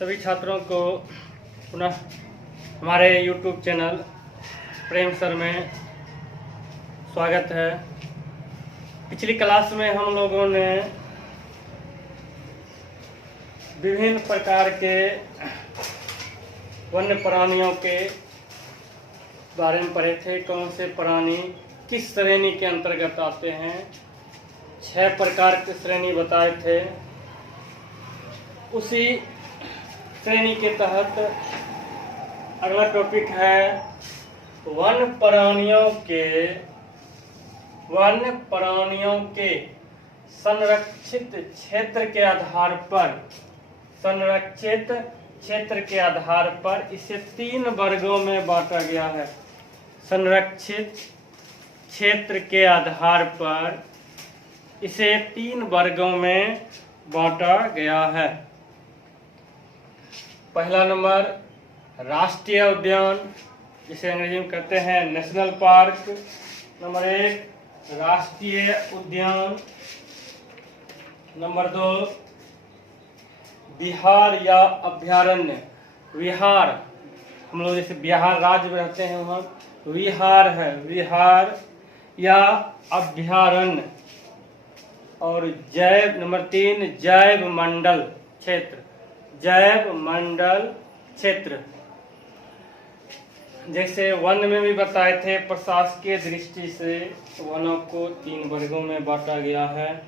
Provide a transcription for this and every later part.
सभी छात्रों को पुनः हमारे YouTube चैनल प्रेम सर में स्वागत है। पिछली क्लास में हम लोगों ने विभिन्न प्रकार के वन्य प्राणियों के बारे में पढ़े थे। कौन से प्राणी किस श्रेणी के अंतर्गत आते हैं, 6 प्रकार की श्रेणी बताए थे। उसी श्रेणी के तहत अगला टॉपिक है वन्य प्राणियों के संरक्षित क्षेत्र के आधार पर इसे 3 वर्गों में बांटा गया है। संरक्षित क्षेत्र के आधार पर इसे 3 वर्गों में बांटा गया है। पहला नंबर राष्ट्रीय उद्यान, जिसे अंग्रेजी में कहते हैं नेशनल पार्क। नंबर 1 राष्ट्रीय उद्यान। नंबर 2 विहार या अभयारण्य। विहार, हम लोग जैसे बिहार राज्य में रहते हैं वहाँ विहार है, विहार या अभयारण्य। और नंबर 3 जैव मंडल क्षेत्र। जैव मंडल क्षेत्र जैसे वन में भी बताए थे, प्रशासकीय दृष्टि से वनों को 3 वर्गों में बांटा गया है।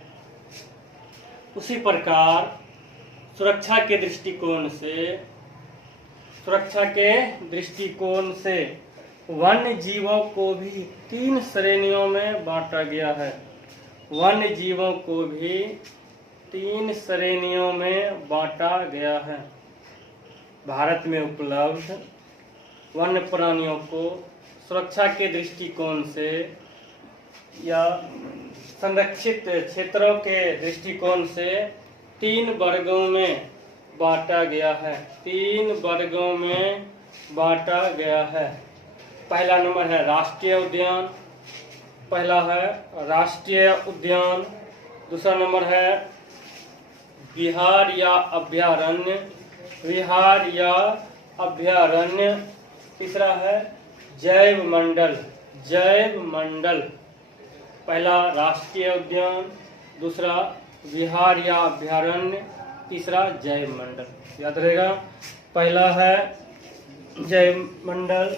उसी प्रकार सुरक्षा के दृष्टिकोण से वन्य जीवों को भी 3 श्रेणियों में बांटा गया है। वन्य जीवों को भी 3 श्रेणियों में बांटा गया है। भारत में उपलब्ध वन्य प्राणियों को सुरक्षा के दृष्टिकोण से या संरक्षित क्षेत्रों के दृष्टिकोण से 3 वर्गों में बांटा गया है। 3 वर्गों में बांटा गया है। पहला नंबर है राष्ट्रीय उद्यान। दूसरा नंबर है विहार या अभयारण्य। तीसरा है जैव मंडल। पहला राष्ट्रीय उद्यान, दूसरा विहार या अभयारण्य, तीसरा जैव मंडल। याद रहेगा, पहला है जैव मंडल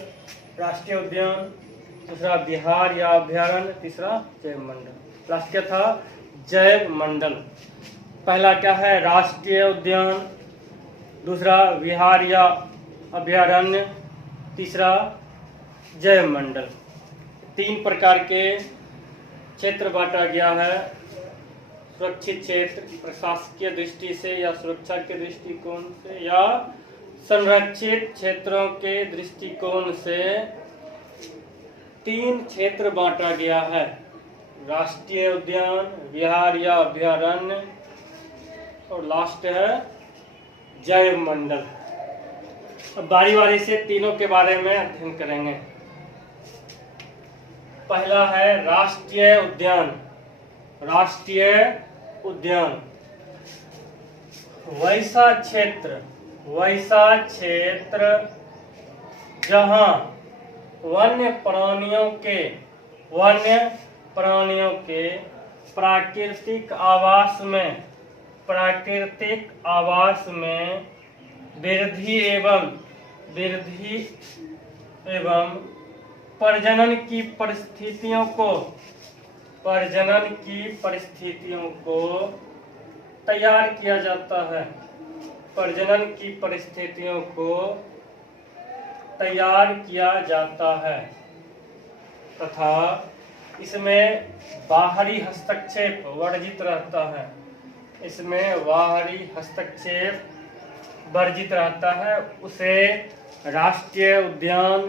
राष्ट्रीय उद्यान, दूसरा बिहार या अभयारण्य, तीसरा जैव मंडल। लास्ट क्या था? जैव मंडल। पहला क्या है? राष्ट्रीय उद्यान, दूसरा विहार या अभयारण्य, तीसरा जैव मंडल। 3 प्रकार के क्षेत्र बांटा गया है। सुरक्षित क्षेत्र प्रशासकीय दृष्टि से या सुरक्षा के दृष्टिकोण से या संरक्षित क्षेत्रों के दृष्टिकोण से 3 क्षेत्र बांटा गया है। राष्ट्रीय उद्यान, विहार या अभयारण्य और लास्ट है जैव मंडल। अब बारी बारी से तीनों के बारे में अध्ययन करेंगे। पहला है राष्ट्रीय उद्यान। वैसा क्षेत्र जहां वन्य प्राणियों के प्राकृतिक आवास में वृद्धि एवं प्रजनन की परिस्थितियों को तैयार किया जाता है तथा इसमें बाहरी हस्तक्षेप वर्जित रहता है। उसे राष्ट्रीय उद्यान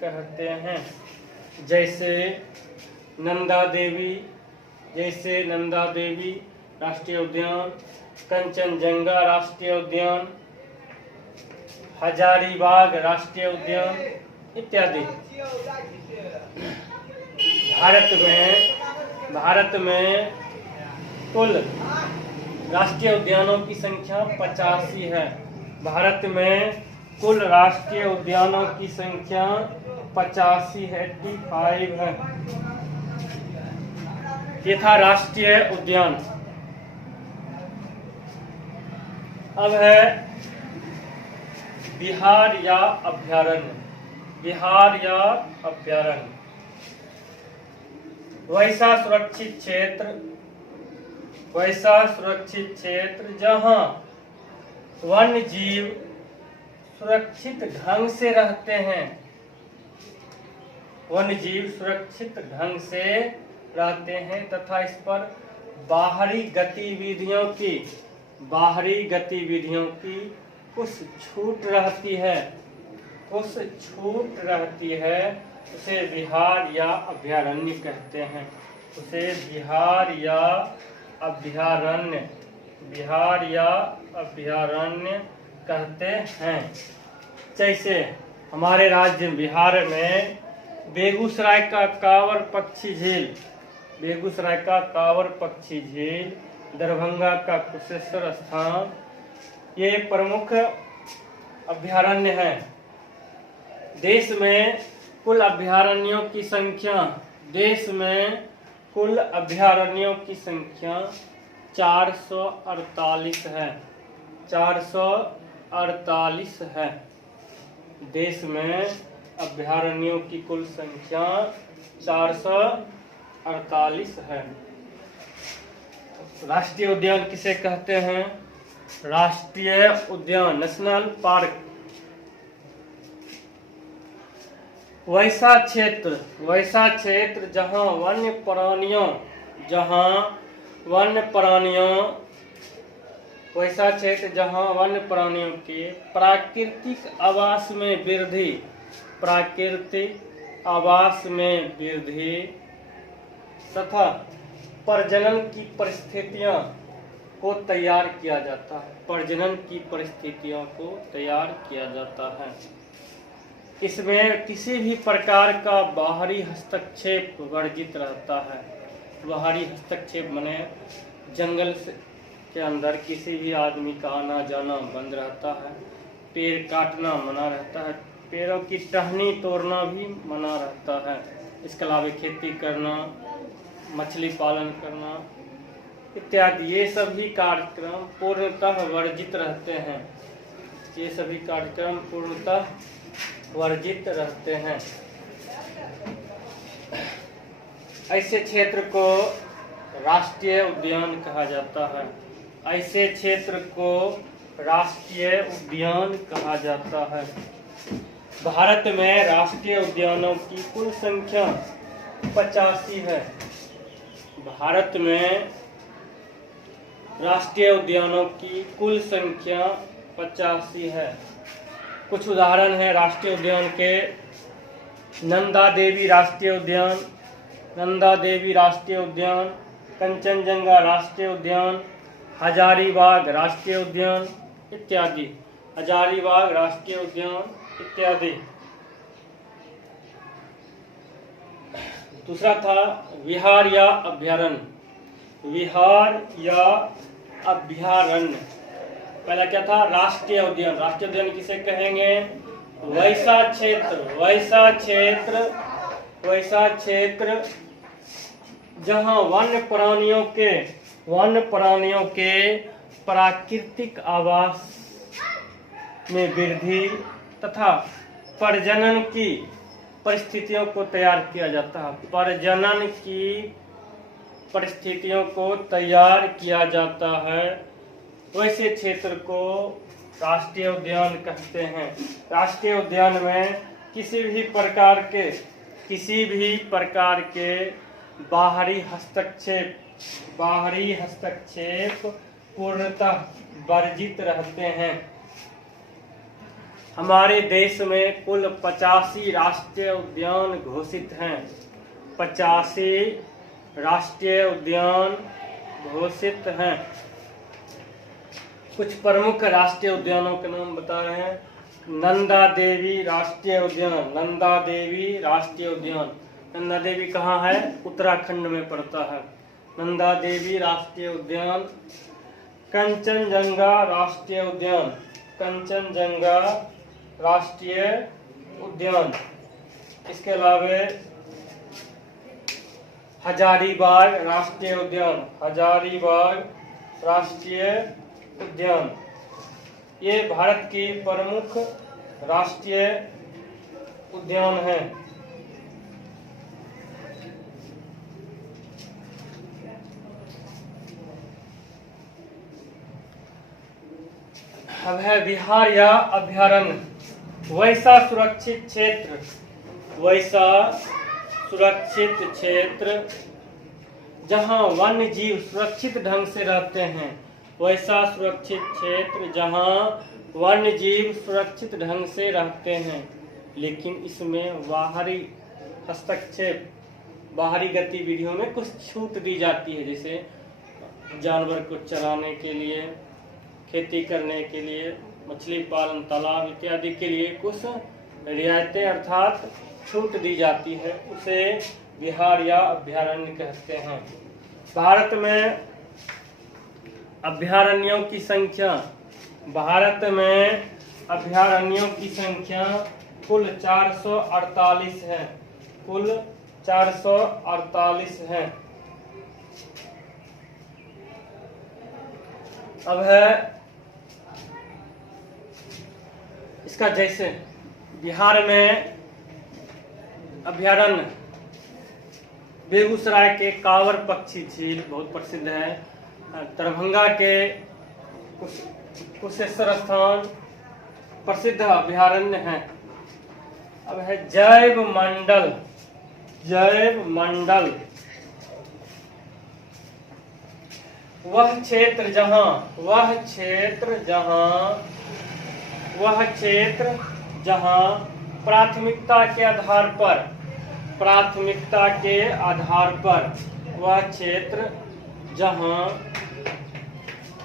कहते हैं। जैसे नंदा देवी राष्ट्रीय उद्यान, कंचनजंगा राष्ट्रीय उद्यान, हजारीबाग राष्ट्रीय उद्यान इत्यादि। भारत में कुल राष्ट्रीय उद्यानों की संख्या 85 है। भारत में कुल राष्ट्रीय उद्यानों की संख्या 85 है। ये था राष्ट्रीय उद्यान। अब है विहार या अभयारण्य। विहार या अभयारण्य वैसा सुरक्षित क्षेत्र जहां वन्य जीव सुरक्षित ढंग से रहते हैं। वन्य जीव सुरक्षित ढंग से रहते हैं तथा इस पर बाहरी गतिविधियों की कुछ छूट रहती है। उसे विहार या अभयारण्य कहते हैं। उसे विहार या अभयारण्य कहते हैं। जैसे हमारे राज्य बिहार में बेगूसराय का कांवर पक्षी झील, दरभंगा का कुशेश्वर स्थान, ये प्रमुख अभयारण्य हैं। देश में कुल अभयारण्यों की संख्या 448 है। 448 है। देश में अभयारण्यों की कुल संख्या 448 है। राष्ट्रीय उद्यान किसे कहते हैं? राष्ट्रीय उद्यान, नेशनल पार्क वैसा क्षेत्र जहां वन्य प्राणियों के प्राकृतिक आवास में वृद्धि तथा प्रजनन की परिस्थितियों को तैयार किया जाता है। इसमें किसी भी प्रकार का बाहरी हस्तक्षेप वर्जित रहता है। बाहरी हस्तक्षेप माने जंगल के अंदर किसी भी आदमी का आना जाना बंद रहता है। पेड़ काटना मना रहता है। पेड़ों की टहनी तोड़ना भी मना रहता है। इसके अलावा खेती करना, मछली पालन करना इत्यादि ये सभी कार्यक्रम पूर्णतः वर्जित रहते हैं। ऐसे क्षेत्र को राष्ट्रीय उद्यान कहा जाता है। भारत में राष्ट्रीय उद्यानों की कुल संख्या 85 है। भारत में राष्ट्रीय उद्यानों की कुल संख्या 85 है। कुछ उदाहरण हैं राष्ट्रीय उद्यान के। नंदा देवी राष्ट्रीय उद्यान, कंचनजंगा राष्ट्रीय उद्यान, हजारीबाग राष्ट्रीय उद्यान इत्यादि। दूसरा था विहार या अभयारण्य। पहला क्या था? राष्ट्रीय उद्यान किसे कहेंगे? वैसा क्षेत्र जहां वन्य प्राणियों के प्राकृतिक आवास में वृद्धि तथा प्रजनन की परिस्थितियों को तैयार किया जाता है। वैसे क्षेत्र को राष्ट्रीय उद्यान कहते हैं। राष्ट्रीय उद्यान में किसी भी प्रकार के बाहरी हस्तक्षेप पूर्णतः वर्जित रहते हैं। हमारे देश में कुल 85 राष्ट्रीय उद्यान घोषित हैं। 85 राष्ट्रीय उद्यान घोषित हैं। कुछ प्रमुख राष्ट्रीय उद्यानों के नाम बता रहे हैं। नंदा देवी राष्ट्रीय उद्यान। नंदा देवी कहाँ है? उत्तराखंड में पड़ता है। नंदा देवी राष्ट्रीय उद्यान, कंचनजंगा राष्ट्रीय उद्यान, कंचनजंगा राष्ट्रीय उद्यान। इसके अलावा हजारीबाग राष्ट्रीय उद्यान, हजारीबाग राष्ट्रीय उद्यान। ये भारत की प्रमुख राष्ट्रीय उद्यान है। अब है विहार या अभयारण्य। वैसा सुरक्षित क्षेत्र, वैसा सुरक्षित क्षेत्र जहां वन्य जीव सुरक्षित ढंग से रहते हैं। वैसा सुरक्षित क्षेत्र जहां वन्य जीव सुरक्षित ढंग से रहते हैं, लेकिन इसमें बाहरी हस्तक्षेप, बाहरी गतिविधियों में कुछ छूट दी जाती है, जैसे जानवर को चराने के लिए, खेती करने के लिए, मछली पालन, तालाब इत्यादि के लिए कुछ रियायतें अर्थात छूट दी जाती है, उसे विहार या अभयारण्य कहते हैं। भारत में अभयारण्यों की संख्या, भारत में अभयारण्यों की संख्या कुल 448 है, कुल 448 है। अब है इसका, जैसे बिहार में अभयारण्य बेगूसराय के कांवर पक्षी झील बहुत प्रसिद्ध है, दरभंगा के कुशेश्वर स्थान प्रसिद्ध अभयारण्य है। अब है जैव मंडल, जैव मंडल वह क्षेत्र जहां प्राथमिकता के आधार पर, प्राथमिकता के आधार पर, वह क्षेत्र जहां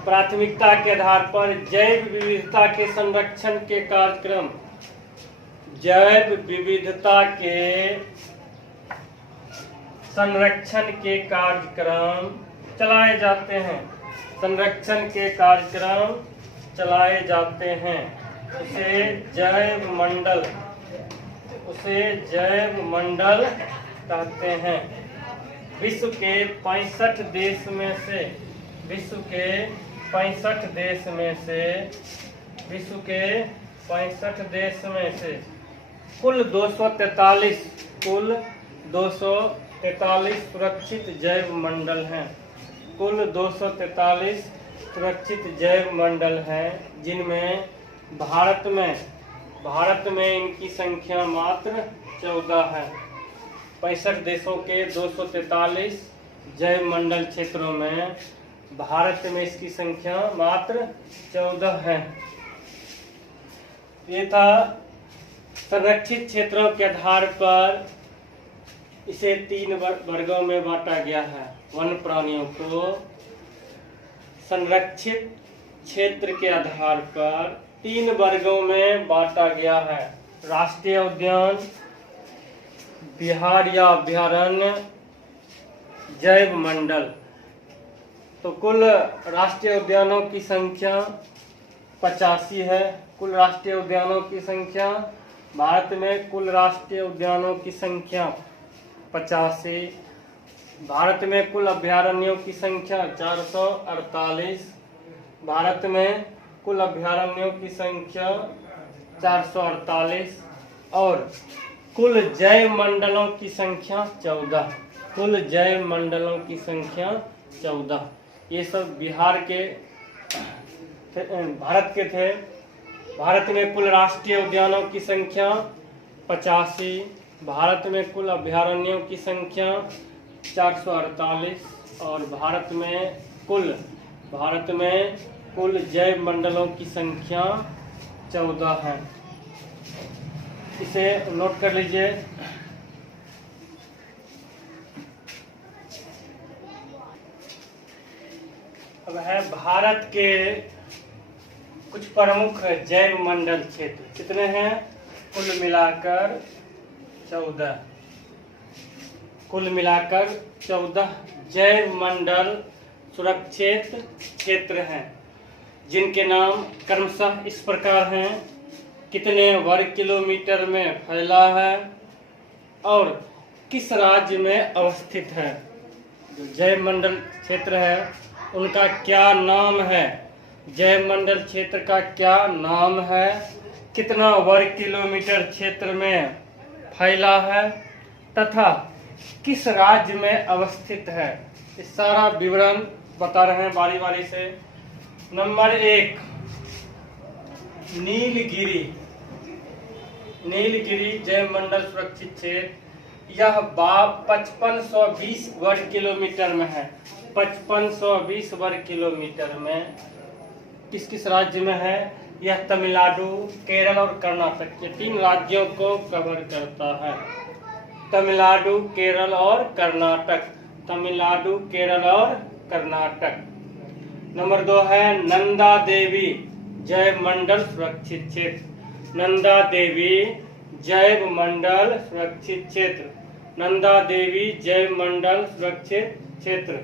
प्राथमिकता के आधार पर जैव विविधता के संरक्षण के कार्यक्रम, जैव विविधता के संरक्षण के कार्यक्रम चलाए जाते हैं, संरक्षण के कार्यक्रम चलाए जाते हैं, उसे जैव मंडल, उसे जैव मंडल कहते हैं। विश्व के 65 देश में से, विश्व के 65 देश में से, विश्व के 65 देश में से कुल 243, कुल 243 सुरक्षित जैव मंडल हैं, कुल 243 सुरक्षित जैव मंडल हैं, जिनमें भारत में इनकी संख्या मात्र 14 है। 65 देशों के 243 जैव मंडल क्षेत्रों में भारत में इसकी संख्या मात्र 14 है। ये था संरक्षित क्षेत्रों के आधार पर इसे 3 वर्गों में बांटा गया है। वन्य प्राणियों को संरक्षित क्षेत्र के आधार पर 3 वर्गों में बांटा गया है। राष्ट्रीय उद्यान, विहार या अभयारण्य, जैव मंडल। तो कुल राष्ट्रीय उद्यानों की संख्या 85 है। कुल राष्ट्रीय उद्यानों की संख्या भारत में, कुल राष्ट्रीय उद्यानों की संख्या 85। भारत में कुल अभयारण्यों की संख्या 448। भारत में कुल अभयारण्यों की संख्या 448 और कुल जैव मंडलों की संख्या 14। कुल जैव मंडलों की संख्या 14। ये सब बिहार के भारत के थे। भारत में कुल राष्ट्रीय उद्यानों की संख्या 85। भारत में कुल अभयारण्यों की संख्या 448 और भारत में कुल जैव मंडलों की संख्या 14 है। इसे नोट कर लीजिए। अब है भारत के कुछ प्रमुख जैव मंडल क्षेत्र। कितने हैं? कुल मिलाकर 14। कुल मिलाकर 14 जैव मंडल सुरक्षित क्षेत्र हैं, जिनके नाम क्रमशः इस प्रकार हैं: कितने वर्ग किलोमीटर में फैला है और किस राज्य में अवस्थित है। जो जैव मंडल क्षेत्र है उनका क्या नाम है, जैव मंडल क्षेत्र का क्या नाम है, कितना वर्ग किलोमीटर क्षेत्र में फैला है तथा किस राज्य में अवस्थित है। इस सारा विवरण बता रहे हैं बारी बारी से। नंबर 1, नीलगिरी। नीलगिरी जैव मंडल सुरक्षित क्षेत्र, यह 5520 वर्ग किलोमीटर में है। 5520 वर्ग किलोमीटर में किस किस राज्य में है? यह तमिलनाडु, केरल और कर्नाटक, ये 3 राज्यों को कवर करता है। तमिलनाडु, केरल और कर्नाटक। तमिलनाडु, केरल और कर्नाटक। नंबर 2 है नंदा देवी जैव मंडल सुरक्षित क्षेत्र। नंदा देवी जैव मंडल सुरक्षित क्षेत्र। नंदा देवी जैव मंडल सुरक्षित क्षेत्र,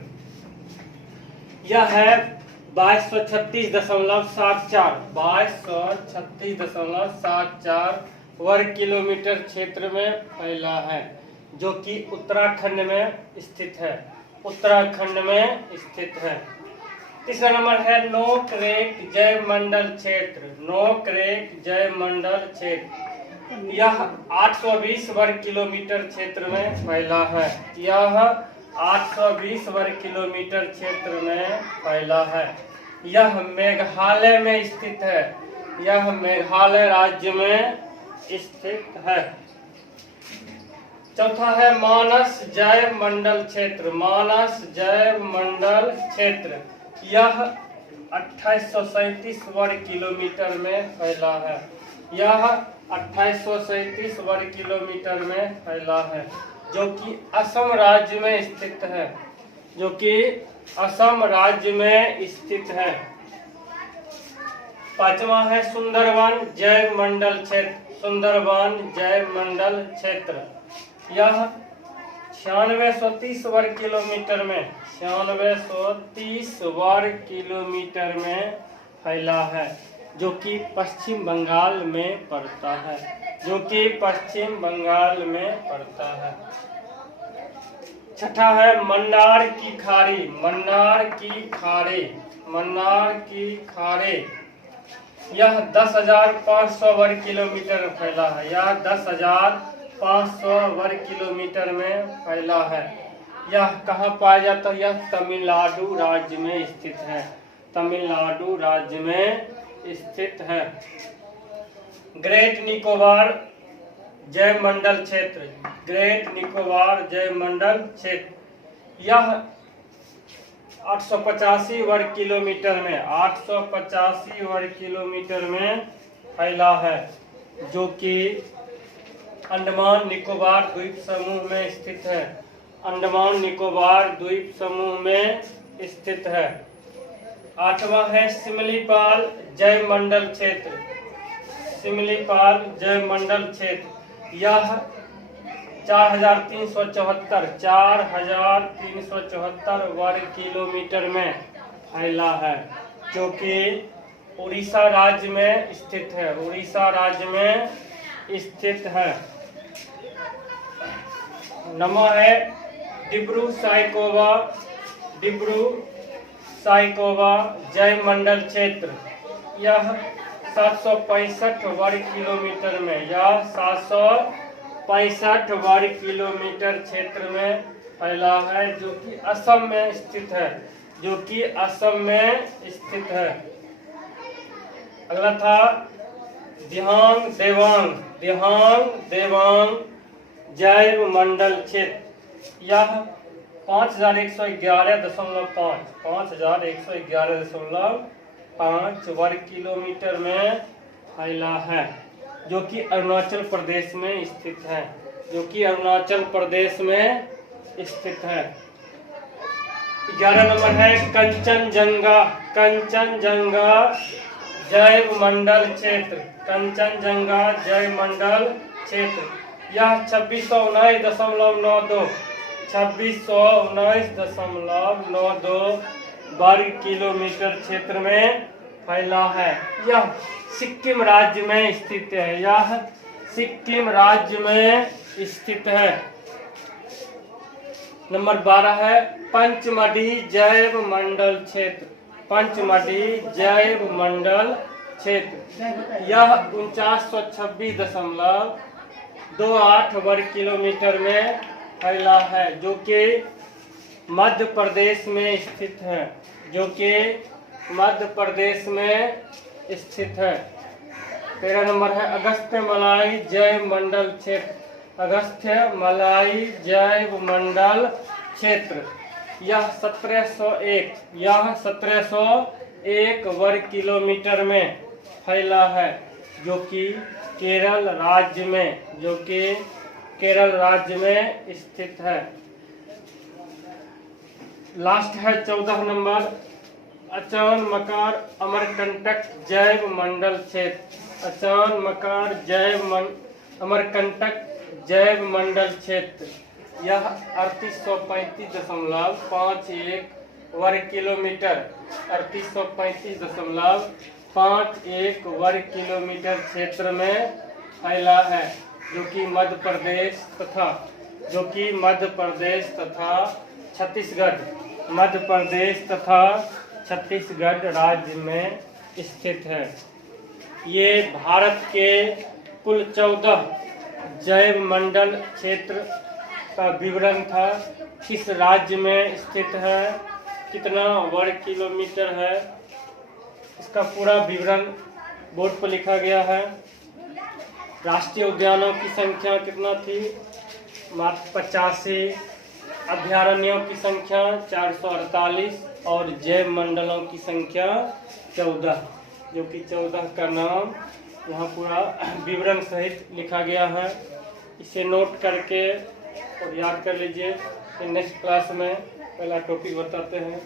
यह है 2236.74 2236.74 वर्ग किलोमीटर क्षेत्र में फैला है, जो कि उत्तराखंड में स्थित है। उत्तराखंड में स्थित है। तीसरा नंबर है नोकरेक जैव मंडल क्षेत्र। नोकरेक जैव मंडल क्षेत्र, यह 820 वर्ग किलोमीटर क्षेत्र में फैला है। यह 820 वर्ग किलोमीटर क्षेत्र में फैला है। यह मेघालय में स्थित है। यह मेघालय राज्य में स्थित है। चौथा है मानस जैव मंडल क्षेत्र। मानस जैव मंडल क्षेत्र, यह 2837 वर्ग किलोमीटर में फैला है। यह 2837 वर्ग किलोमीटर में फैला है, जो कि असम राज्य में स्थित है। जो कि असम राज्य में स्थित है। पांचवा है सुंदरवन जैव मंडल क्षेत्र। सुंदरवन जैव मंडल क्षेत्र, यह 9630 वर्ग किलोमीटर में 9630 वर्ग किलोमीटर में फैला है, जो कि पश्चिम बंगाल में पड़ता है। जो कि पश्चिम बंगाल में पड़ता है। छठा है मन्नार की खाड़ी। मन्नार की खाड़ी, मन्नार की खाड़ी, यह 10,500 वर्ग किलोमीटर में फैला है। यह 10,500 वर्ग किलोमीटर में फैला है। यह कहाँ पाया जाता है? यह तमिलनाडु राज्य में स्थित है। तमिलनाडु राज्य में स्थित है। ग्रेट निकोबार जैव मंडल क्षेत्र। ग्रेट निकोबार जैव मंडल क्षेत्र, यह 885 वर्ग किलोमीटर में 885 वर्ग किलोमीटर में फैला है, जो कि अंडमान निकोबार द्वीप समूह में स्थित है। अंडमान निकोबार द्वीप समूह में स्थित है। आठवां है सिमलीपाल जैव मंडल क्षेत्र। सिमलीपाल जैव मंडल क्षेत्र, यह 4374 वर्ग किलोमीटर में फैला है, जो कि उड़ीसा राज्य में स्थित है। उड़ीसा राज्य में स्थित है। नंबर है डिब्रू साइकोवा। डिब्रू साइकोवा जैव मंडल क्षेत्र, यह 765 वर्ग किलोमीटर में, यह 765 वर्ग किलोमीटर क्षेत्र में फैला है, जो कि असम में स्थित है। जो कि असम में स्थित है। अगला था दिहांग देवांग। दिहांग देवांग जैव मंडल क्षेत्र, यह 5111.5 वर्ग किलोमीटर में फैला है, जो कि अरुणाचल प्रदेश में स्थित है। जो कि अरुणाचल प्रदेश में स्थित है। 11 नंबर है कंचनजंगा। कंचनजंगा जैव मंडल क्षेत्र। कंचनजंगा जैव मंडल क्षेत्र, यह 2619.92 2619.92 वर्ग किलोमीटर क्षेत्र में फैला है। यह सिक्किम राज्य में स्थित है। यह सिक्किम राज्य में स्थित है। नंबर 12 है पंचमढ़ी जैव मंडल क्षेत्र। पंचमढ़ी जैव मंडल क्षेत्र यह 4926.28 वर्ग किलोमीटर में फैला है, जो कि मध्य प्रदेश में स्थित है। जो कि मध्य प्रदेश में स्थित है। 13 नंबर है अगस्त्य मलाई जैव मंडल क्षेत्र। अगस्त्य मलाई जैव मंडल क्षेत्र यह 1701 वर्ग किलोमीटर में फैला है, जो कि केरल राज्य में स्थित है। लास्ट है 14 नंबर अचान मकार अमरकंटक जैव मंडल क्षेत्र। अचान मकार अमरकंटक जैव मंडल क्षेत्र यह 3835.51 वर्ग किलोमीटर 3835.51 वर्ग किलोमीटर क्षेत्र में फैला है, जो कि मध्य प्रदेश तथा छत्तीसगढ़ राज्य में स्थित है। ये भारत के कुल 14 जैव मंडल क्षेत्र का विवरण था। किस राज्य में स्थित है, कितना वर्ग किलोमीटर है, इसका पूरा विवरण बोर्ड पर लिखा गया है। राष्ट्रीय उद्यानों की संख्या कितना थी, मात्र 85। अभयारण्यों की संख्या 448 और जैव मंडलों की संख्या 14, जो कि 14 का नाम यहाँ पूरा विवरण सहित लिखा गया है। इसे नोट करके और याद कर लीजिए। नेक्स्ट क्लास में पहला टॉपिक बताते हैं।